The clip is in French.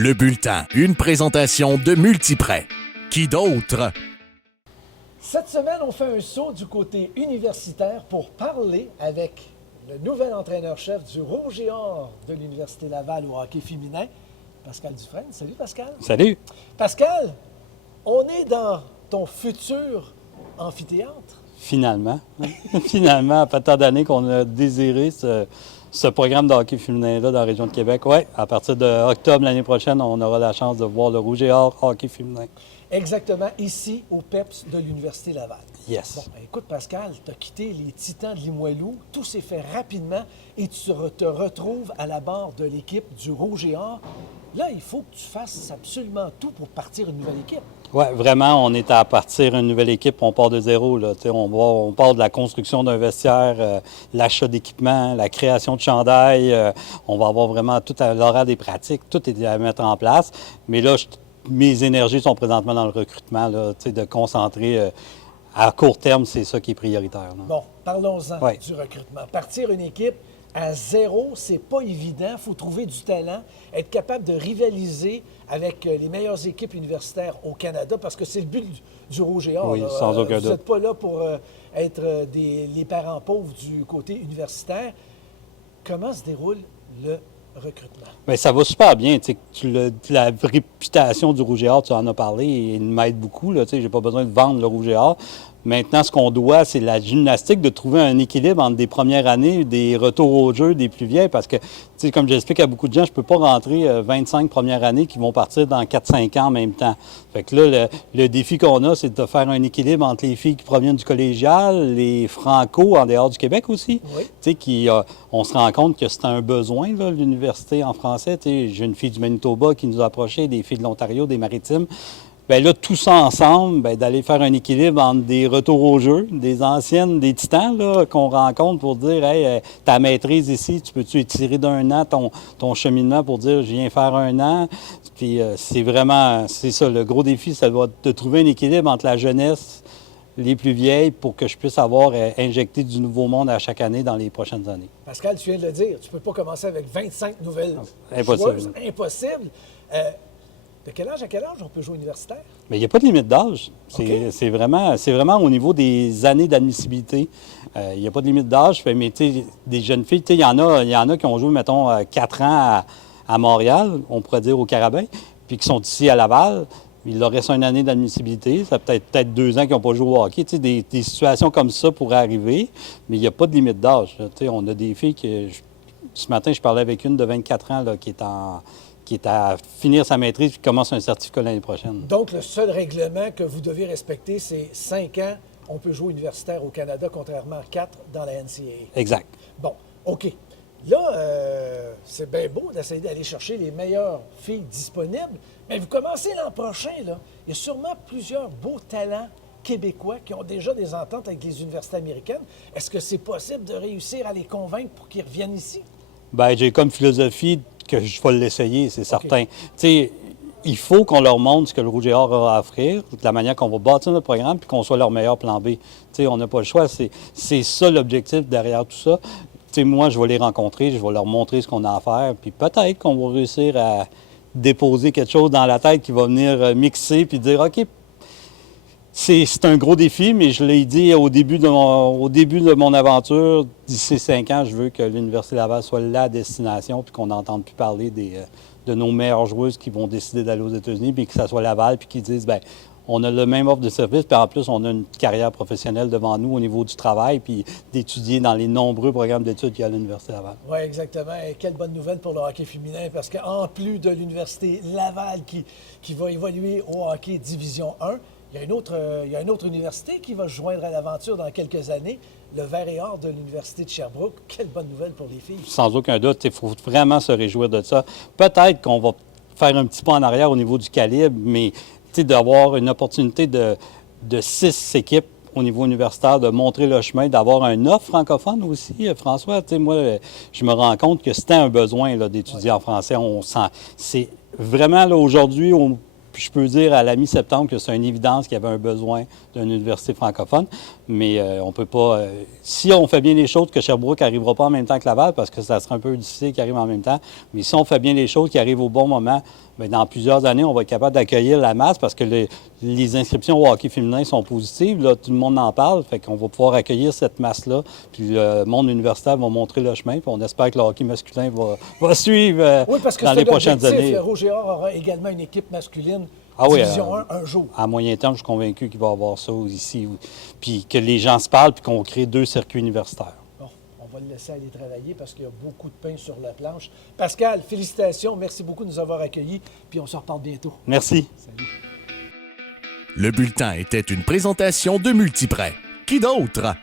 Le bulletin, une présentation de Multiprêt. Qui d'autre? Cette semaine, on fait un saut du côté universitaire pour parler avec le nouvel entraîneur-chef du Rouge et Or de l'Université Laval au hockey féminin, Pascal Dufresne. Salut Pascal. Salut. Pascal, on est dans ton futur amphithéâtre. Finalement. Finalement, après tant d'années qu'on a désiré ce programme de hockey féminin-là dans la région de Québec. Oui, à partir d'octobre l'année prochaine, on aura la chance de voir le Rouge et Or hockey féminin. Exactement, ici, au PEPS de l'Université Laval. Yes. Bon, ben, écoute, Pascal, tu as quitté les Titans de Limoilou. Tout s'est fait rapidement et tu te retrouves à la barre de l'équipe du Rouge et Or. Là, il faut que tu fasses absolument tout pour partir une nouvelle équipe. Oui, vraiment, on est à partir une nouvelle équipe, on part de zéro. Là. On part de la construction d'un vestiaire, l'achat d'équipements, la création de chandails. On va avoir vraiment tout à l'horaire des pratiques, tout est à mettre en place. Mais là, mes énergies sont présentement dans le recrutement, là, de concentrer à court terme, c'est ça qui est prioritaire. Là. Bon, parlons-en du recrutement. Partir une équipe à zéro, c'est pas évident. Il faut trouver du talent, être capable de rivaliser avec les meilleures équipes universitaires au Canada, parce que c'est le but du Rouge et Or. Oui, sans aucun doute. Vous n'êtes pas là pour être les parents pauvres du côté universitaire. Comment se déroule le recrutement? Bien, ça va super bien. La réputation du Rouge et Or, tu en as parlé, et il m'aide beaucoup. Je n'ai pas besoin de vendre le Rouge et Or. Maintenant, ce qu'on doit, c'est la gymnastique, de trouver un équilibre entre des premières années, des retours au jeu des plus vieilles, parce que, comme j'explique à beaucoup de gens, je ne peux pas rentrer 25 premières années qui vont partir dans 4-5 ans en même temps. Fait que là, le défi qu'on a, c'est de faire un équilibre entre les filles qui proviennent du collégial, les franco en dehors du Québec aussi. Oui. On se rend compte que c'est un besoin, là, l'université en français. J'ai une fille du Manitoba qui nous a approché, des filles de l'Ontario, des Maritimes. Bien là, tout ça ensemble, bien, d'aller faire un équilibre entre des retours au jeu, des anciennes, des titans là, qu'on rencontre pour dire « Hey, ta maîtrise ici, tu peux-tu étirer d'un an ton cheminement pour dire « Je viens faire un an ». Puis c'est ça, le gros défi, ça doit être de trouver un équilibre entre la jeunesse, les plus vieilles, pour que je puisse avoir injecté du nouveau monde à chaque année dans les prochaines années. Pascal, tu viens de le dire, tu ne peux pas commencer avec 25 nouvelles Impossible. joueuses. Impossible. De quel âge à quel âge on peut jouer universitaire? Mais il n'y a pas de limite d'âge. Okay. C'est vraiment au niveau des années d'admissibilité. Il n'y a pas de limite d'âge. Mais des jeunes filles, il y en a qui ont joué, mettons, 4 ans à Montréal, on pourrait dire au Carabin, puis qui sont ici à Laval. Il leur reste une année d'admissibilité. Ça peut-être 2 ans qu'ils n'ont pas joué au hockey. Des situations comme ça pourraient arriver, mais il n'y a pas de limite d'âge. On a des filles que... Ce matin, je parlais avec une de 24 ans là, qui est à finir sa maîtrise et qui commence un certificat l'année prochaine. Donc, le seul règlement que vous devez respecter, c'est 5 ans, on peut jouer universitaire au Canada, contrairement à 4 dans la NCAA. Exact. Bon, OK. Là, c'est bien beau d'essayer d'aller chercher les meilleures filles disponibles, mais vous commencez l'an prochain, là. Il y a sûrement plusieurs beaux talents québécois qui ont déjà des ententes avec les universités américaines. Est-ce que c'est possible de réussir à les convaincre pour qu'ils reviennent ici? Bien, j'ai comme philosophie que je vais l'essayer, c'est certain. Il faut qu'on leur montre ce que le Rouge et Or a à offrir, de la manière qu'on va bâtir notre programme, puis qu'on soit leur meilleur plan B. On n'a pas le choix. C'est ça l'objectif derrière tout ça. Moi, je vais les rencontrer, je vais leur montrer ce qu'on a à faire, puis peut-être qu'on va réussir à déposer quelque chose dans la tête qui va venir mixer, puis dire, OK, c'est un gros défi, mais je l'ai dit au début de mon aventure, d'ici 5 ans, je veux que l'Université Laval soit la destination, puis qu'on n'entende plus parler de nos meilleures joueuses qui vont décider d'aller aux États-Unis, puis que ça soit Laval, puis qu'ils disent, bien, on a le même offre de service, puis en plus, on a une carrière professionnelle devant nous au niveau du travail, puis d'étudier dans les nombreux programmes d'études qu'il y a à l'Université Laval. Oui, exactement. Et quelle bonne nouvelle pour le hockey féminin, parce qu'en plus de l'Université Laval qui va évoluer au hockey Division 1, il y a une autre université qui va se joindre à l'aventure dans quelques années, le Vert et Or de l'Université de Sherbrooke. Quelle bonne nouvelle pour les filles. Sans aucun doute, il faut vraiment se réjouir de ça. Peut-être qu'on va faire un petit pas en arrière au niveau du calibre, mais d'avoir une opportunité de 6 équipes au niveau universitaire, de montrer le chemin, d'avoir un offre francophone aussi. François, moi, je me rends compte que c'était un besoin d'étudier en français. On sent, c'est vraiment, là, aujourd'hui, je peux dire à la mi-septembre que c'est une évidence qu'il y avait un besoin d'une université francophone. Mais on peut pas... si on fait bien les choses, que Sherbrooke n'arrivera pas en même temps que Laval, parce que ça sera un peu difficile qu'ils arrivent en même temps, mais si on fait bien les choses, qui arrivent au bon moment, bien, dans plusieurs années, on va être capable d'accueillir la masse, parce que les inscriptions au hockey féminin sont positives. Là, tout le monde en parle, fait qu'on va pouvoir accueillir cette masse-là. Puis le monde universitaire va montrer le chemin, puis on espère que le hockey masculin va suivre Oui, parce que dans les prochaines années. Le Rouge et Or aura également une équipe masculine oui, Division 1 un jour. À moyen terme, je suis convaincu qu'il va y avoir ça ici. Puis que les gens se parlent, puis qu'on crée 2 circuits universitaires. Bon, on va le laisser aller travailler parce qu'il y a beaucoup de pain sur la planche. Pascal, félicitations. Merci beaucoup de nous avoir accueillis. Puis on se reparle bientôt. Merci. Salut. Le bulletin était une présentation de Multiprêt. Qui d'autre?